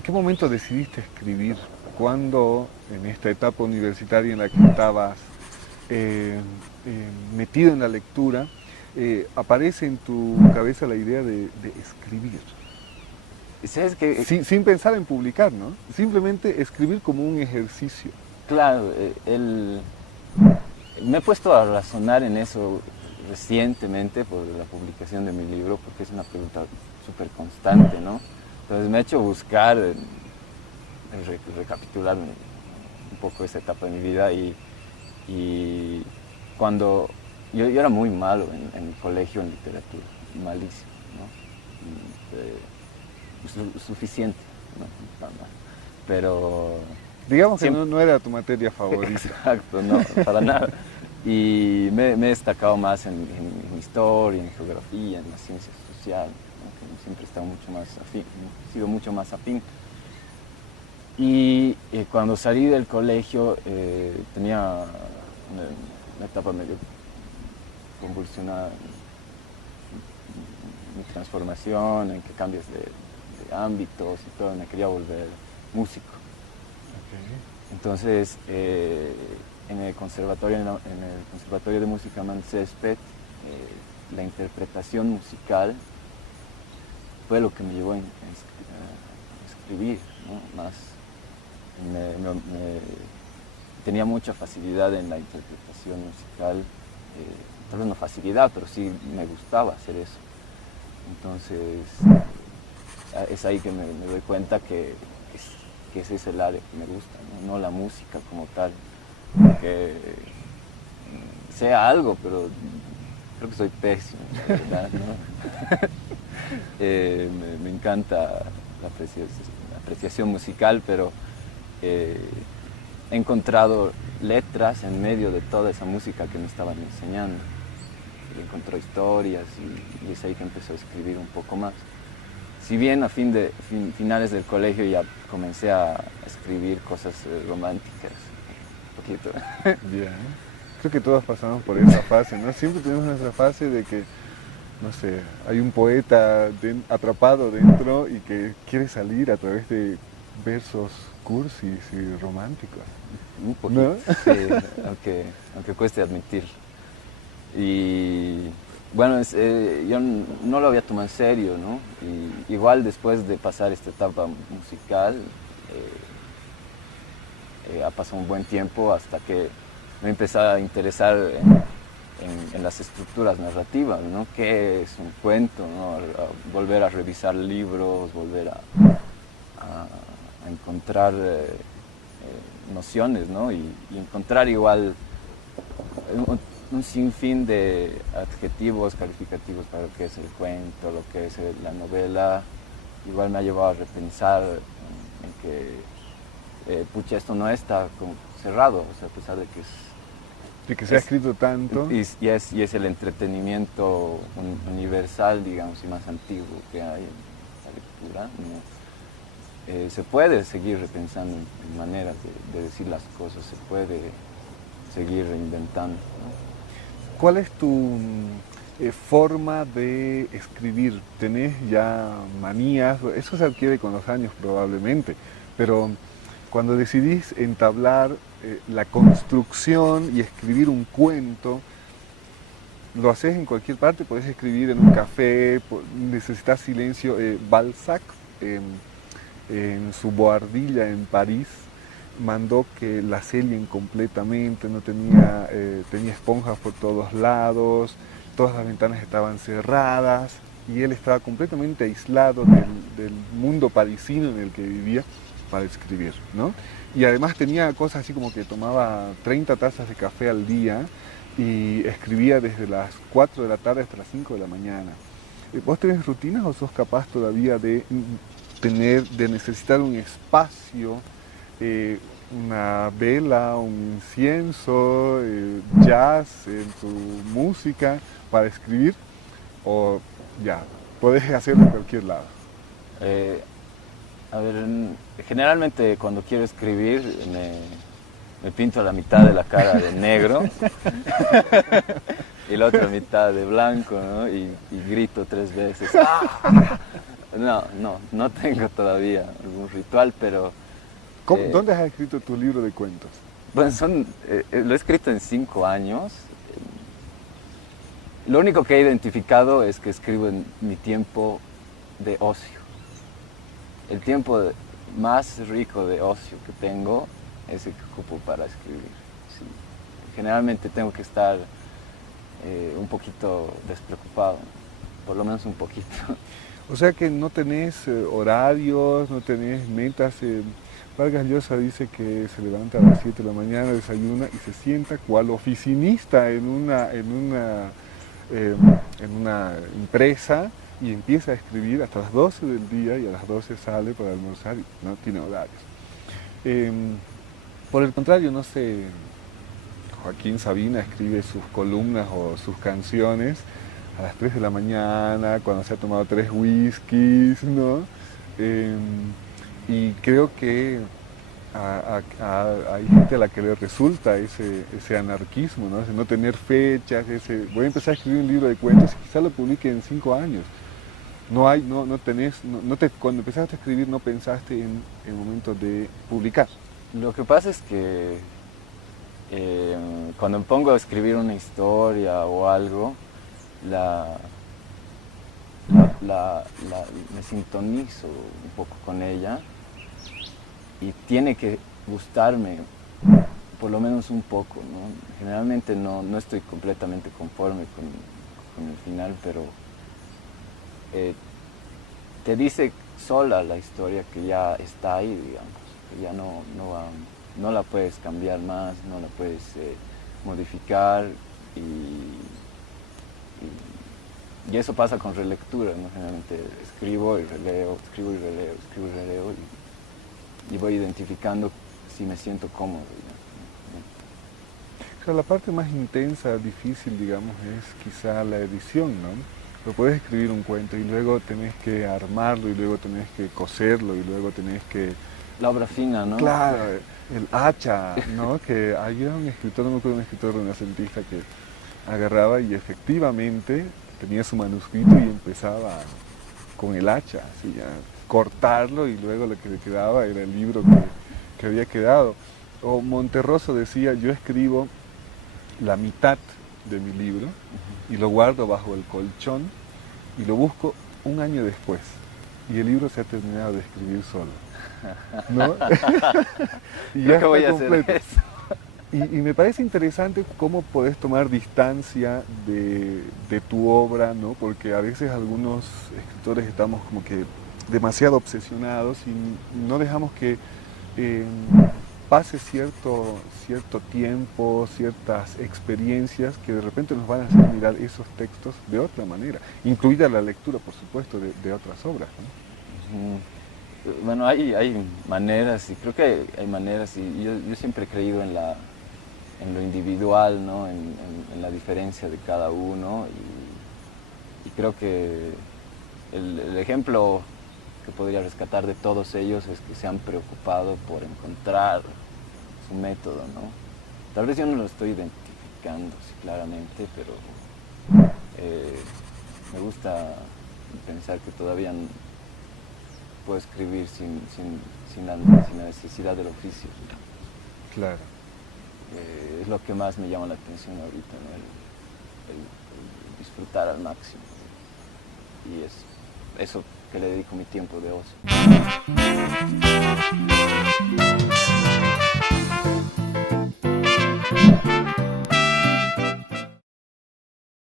¿En qué momento decidiste escribir? ¿Cuándo, en esta etapa universitaria en la que estabas eh, metido en la lectura, aparece en tu cabeza la idea de escribir? ¿Sabes qué? Sin pensar en publicar, ¿no? Simplemente escribir como un ejercicio. Claro, me he puesto a razonar en eso recientemente por la publicación de mi libro, porque es una pregunta súper constante, ¿no? Entonces me he hecho buscar, recapitular un poco esa etapa de mi vida y cuando yo era muy malo en el colegio en literatura, malísimo, ¿no? Suficiente, ¿no? Pero Digamos que siempre, no era tu materia favorita. exacto, no, para nada. Y me he destacado más en historia, en geografía, en las ciencias sociales, ¿no? Que siempre he estado mucho más afín, he sido mucho más afín. Y cuando salí del colegio tenía una etapa medio convulsionada, mi transformación, en que cambias de ámbitos y todo, me quería volver músico. Okay. Entonces, en el conservatorio de música Man Césped, la interpretación musical fue lo que me llevó a escribir, ¿no? Más, tenía mucha facilidad en la interpretación musical, tal vez no facilidad, pero sí me gustaba hacer eso. Entonces, es ahí que me doy cuenta que ese es el área que me gusta, no la música como tal. Que sea algo, pero creo que soy pésimo, la verdad, ¿no? Me encanta la apreciación musical, pero he encontrado letras en medio de toda esa música que me estaban enseñando. Encontró historias y es ahí que empecé a escribir un poco más. Si bien a finales del colegio ya comencé a escribir cosas románticas, un poquito. Bien. Creo que todos pasamos por esa fase, ¿no? Siempre tenemos nuestra fase de que, no sé, hay un poeta atrapado dentro y que quiere salir a través de versos cursis y románticos. Un poquito, ¿No? sí, aunque cueste admitir. Y bueno, yo no lo había tomado en serio, ¿no? Y igual después de pasar esta etapa musical, ha pasado un buen tiempo hasta que me empecé a interesar en las estructuras narrativas, ¿no? ¿Qué es un cuento, ¿no? Volver a revisar libros, volver a encontrar nociones, ¿no? Y encontrar igual un sinfín de adjetivos calificativos para lo que es el cuento, lo que es la novela. Igual me ha llevado a repensar en que pucha, esto no está como cerrado, o sea, a pesar de que De que se ha escrito tanto. y es el entretenimiento universal, digamos, y más antiguo que hay en la lectura, ¿no? Se puede seguir repensando en maneras de decir las cosas, se puede seguir reinventando, ¿no? ¿Cuál es tu forma de escribir? ¿Tenés ya manías? Eso se adquiere con los años probablemente, pero cuando decidís entablar la construcción y escribir un cuento, lo haces en cualquier parte, podés escribir en un café, necesitas silencio. Balzac, en su bohardilla en París, mandó que la selien completamente, no tenía, tenía esponjas por todos lados, todas las ventanas estaban cerradas y él estaba completamente aislado del mundo parisino en el que vivía para escribir, ¿no? Y además tenía cosas así como que tomaba 30 tazas de café al día y escribía desde las 4 de la tarde hasta las 5 de la mañana. ¿Vos tenés rutinas o sos capaz todavía de de necesitar un espacio, una vela, un incienso, jazz en tu música para escribir? ¿O ya, podés hacerlo en cualquier lado? Eh, a ver, generalmente cuando quiero escribir me pinto la mitad de la cara de negro y la otra mitad de blanco, ¿no? Y grito 3 veces. ¡Ah! No tengo todavía algún ritual, pero... ¿Dónde has escrito tu libro de cuentos? Bueno, lo he escrito en 5 años. Lo único que he identificado es que escribo en mi tiempo de ocio. El tiempo más rico de ocio que tengo es el que ocupo para escribir. Sí. Generalmente tengo que estar un poquito despreocupado, por lo menos un poquito. O sea que no tenés horarios, no tenés metas. Vargas Llosa dice que se levanta a las 7 de la mañana, desayuna y se sienta cual oficinista en una empresa y empieza a escribir hasta las 12 del día y a las 12 sale para almorzar y no tiene horarios. Por el contrario, no sé, Joaquín Sabina escribe sus columnas o sus canciones a las 3 de la mañana, cuando se ha tomado 3 whiskies, ¿no? Y creo que hay gente a la que le resulta ese anarquismo, ¿no? Ese no tener fechas, voy a empezar a escribir un libro de cuentos y quizá lo publique en 5 años. Cuando empezaste a escribir no pensaste en el momento de publicar. Lo que pasa es que cuando me pongo a escribir una historia o algo, me sintonizo un poco con ella y tiene que gustarme por lo menos un poco, ¿no? Generalmente no estoy completamente conforme con el final, pero te dice sola la historia que ya está ahí, digamos, que ya no la puedes cambiar más, no la puedes modificar y eso pasa con relectura, ¿no? Generalmente escribo y releo y voy identificando si me siento cómodo. Claro, la parte más intensa, difícil, digamos, es quizá la edición, ¿no? Lo puedes escribir un cuento y luego tenés que armarlo y luego tenés que coserlo y luego tenés que... La obra fina, ¿no? Claro, el hacha, ¿no? Que había un escritor, no me acuerdo, un escritor renacentista que agarraba y efectivamente tenía su manuscrito y empezaba con el hacha, así ya, cortarlo y luego lo que le quedaba era el libro que había quedado. O Monterroso decía, yo escribo la mitad de mi libro y lo guardo bajo el colchón y lo busco un año después y el libro se ha terminado de escribir solo, ¿no? Y ya Creo que voy a completo. hacer eso. Y me parece interesante cómo podés tomar distancia de tu obra, ¿no? Porque a veces algunos escritores estamos como que demasiado obsesionados y no dejamos que pase cierto tiempo, ciertas experiencias que de repente nos van a hacer mirar esos textos de otra manera, incluida la lectura, por supuesto, de otras obras, ¿no? Bueno, hay maneras, y creo que hay maneras, y yo siempre he creído en lo individual, ¿no? En la diferencia de cada uno, y creo que el ejemplo que podría rescatar de todos ellos es que se han preocupado por encontrar su método, ¿no? Tal vez yo no lo estoy identificando sí, claramente, pero me gusta pensar que todavía puedo escribir sin la necesidad del oficio. Claro. Es lo que más me llama la atención ahorita, ¿no? El disfrutar al máximo. Y es eso que le dedico mi tiempo de ocio.